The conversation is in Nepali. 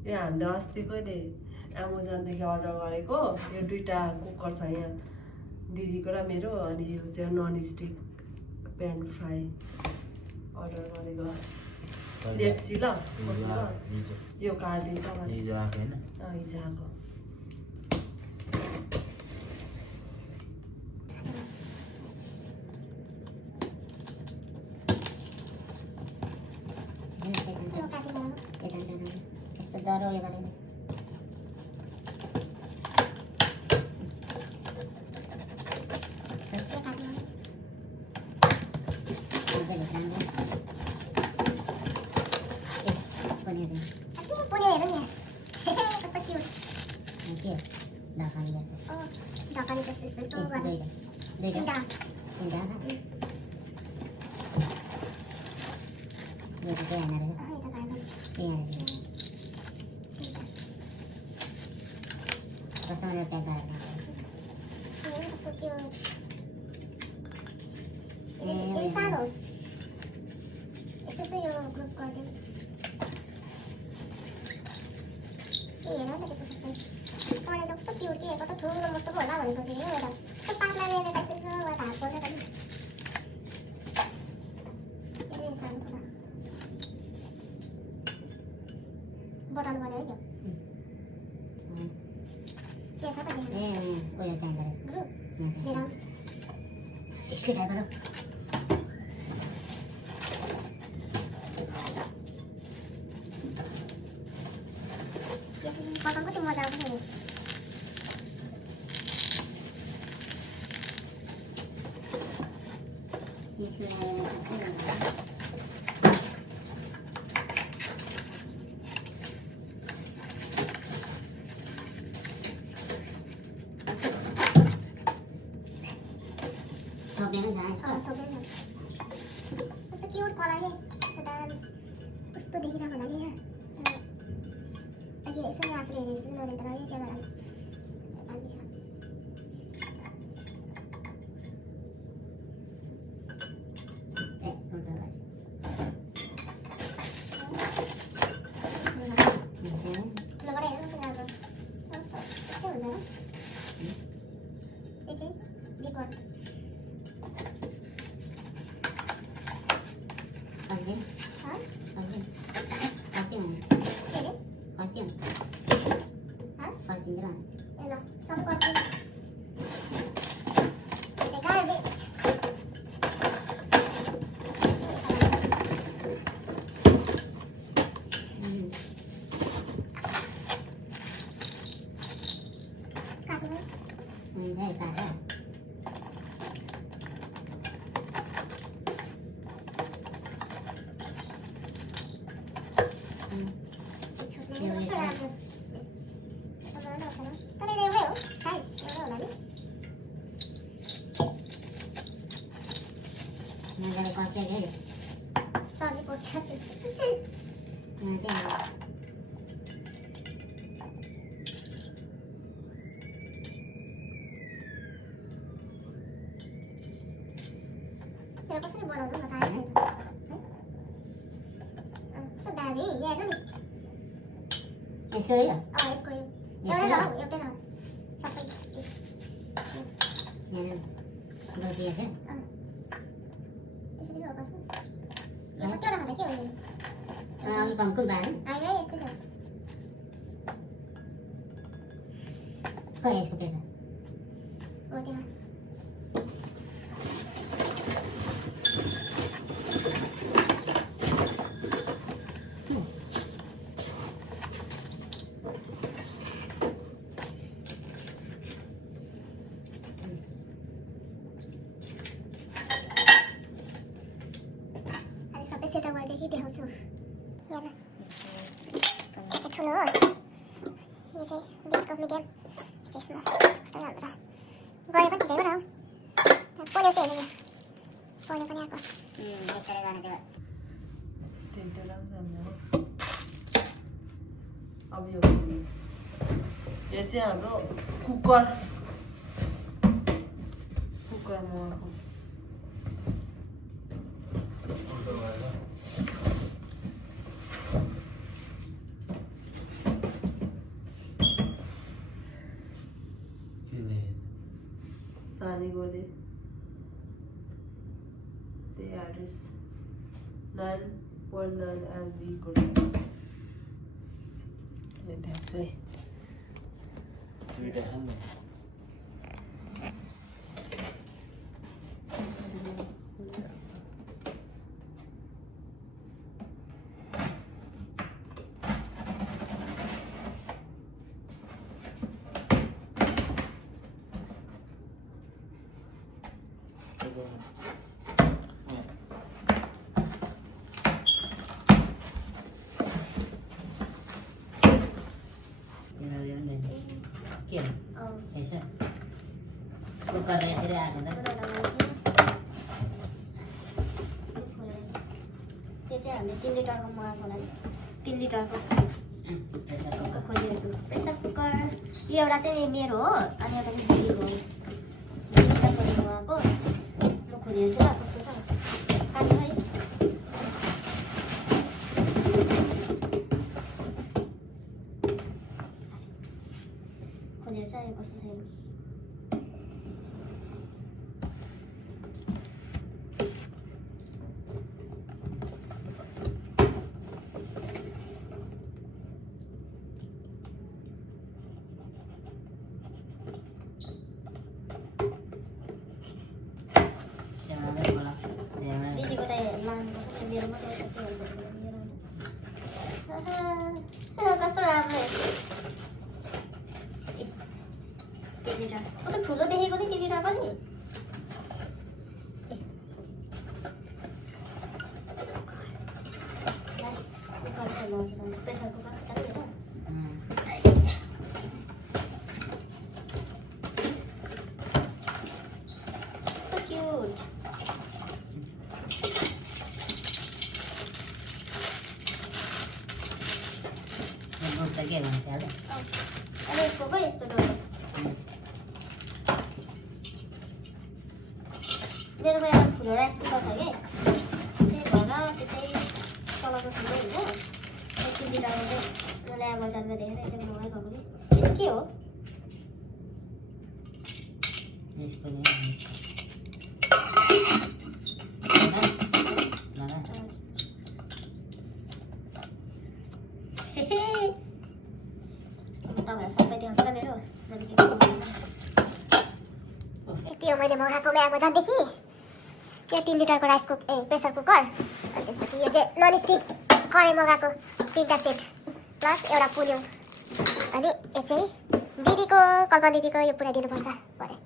यो हामीले अस्ति कहिले एमाजोनदेखि अर्डर गरेको यो दुईटा कुकर छ यहाँ दिदीको र मेरो अनि यो चाहिँ non stick pan fry order गरेको लेट्सी ल यो काटिदिन्छ हिजो आएको होइन हिजो आएको बटन बनायो क्या के छ त उयो चाहिँदो रहेछ स्क्रू ड्राइभर हो बटन कति मजा आउँछ नि क्यूट कलर है उसको देखिरहेको होला नि यहाँ अहिले यसो आफूले हेरेको नरेन तर यो चाहिँ मलाई कसरी बनाउनु न थाहा छैन है दामी यहाँ हेर्नु नि यसको हो यसको एउटै ल एउटै ल सबै यहाँ रोटी है त्यसरी हो कसो यो कतिवटा खाँदा के हो अघि कमकुल बारे आइ है यस्तै छ खोइ यसको पेपर हो त्यहाँ सेटअप गरेदेखि देखाउँछु यहाँ यसो ठुलो हो यो चाहिँ 20 को मिडियम यसमा कस्तो राम्रो गए पनि ठिकैको र हो पोल्यो चाहिँ हेर्नु पोल्यो पनि आएको यसरी गर्ने त्यो टेन्टो राम्रो अब यो चाहिँ हाम्रो कुकरमा आएको मैले त्यही एड्रेस 919 LV को त्यहाँ चाहिँ दुईटा खानु हामीले 3 लिटरको मगाएको होला 3 लिटरको प्रेसर कुकर खोलिरहेछु प्रेसर कुकर यो एउटा चाहिँ मेरो हो अनि एउटा चाहिँ दिदीको हो दिदीको मगाएको म खोलिरहेछु ल कस्तो छ खानु है खोलिरहेछ यो कस्तो छ कस्तो राम्रो कस्तो ठुलो देखेको नि 3 लिटर पनि प्रेसर कुकर क्युट के भन्छ होला अरे यसको पो यस्तो डोलो मेरोमा एउटा ठुलो राइस कुकर छ कि त्यही भएर त्यो चाहिँ तलको ठुलो हुन्छ 3 लिटरको चाहिँ मैले एमाजोनमा देखेर चाहिँ मगाएको कि त्यो चाहिँ के हो त्यो मैले मगाएको एमाजोनदेखि त्यो 3 लिटरको राइस प्रेसर कुकर अनि त्यसपछि यो चाहिँ नन स्टिक कराई मगाएको 3टा सेट प्लस एउटा पुल्यो अनि यो चाहिँ दिदीको कल्पना दिदीको यो पुऱ्याइदिनुपर्छ भने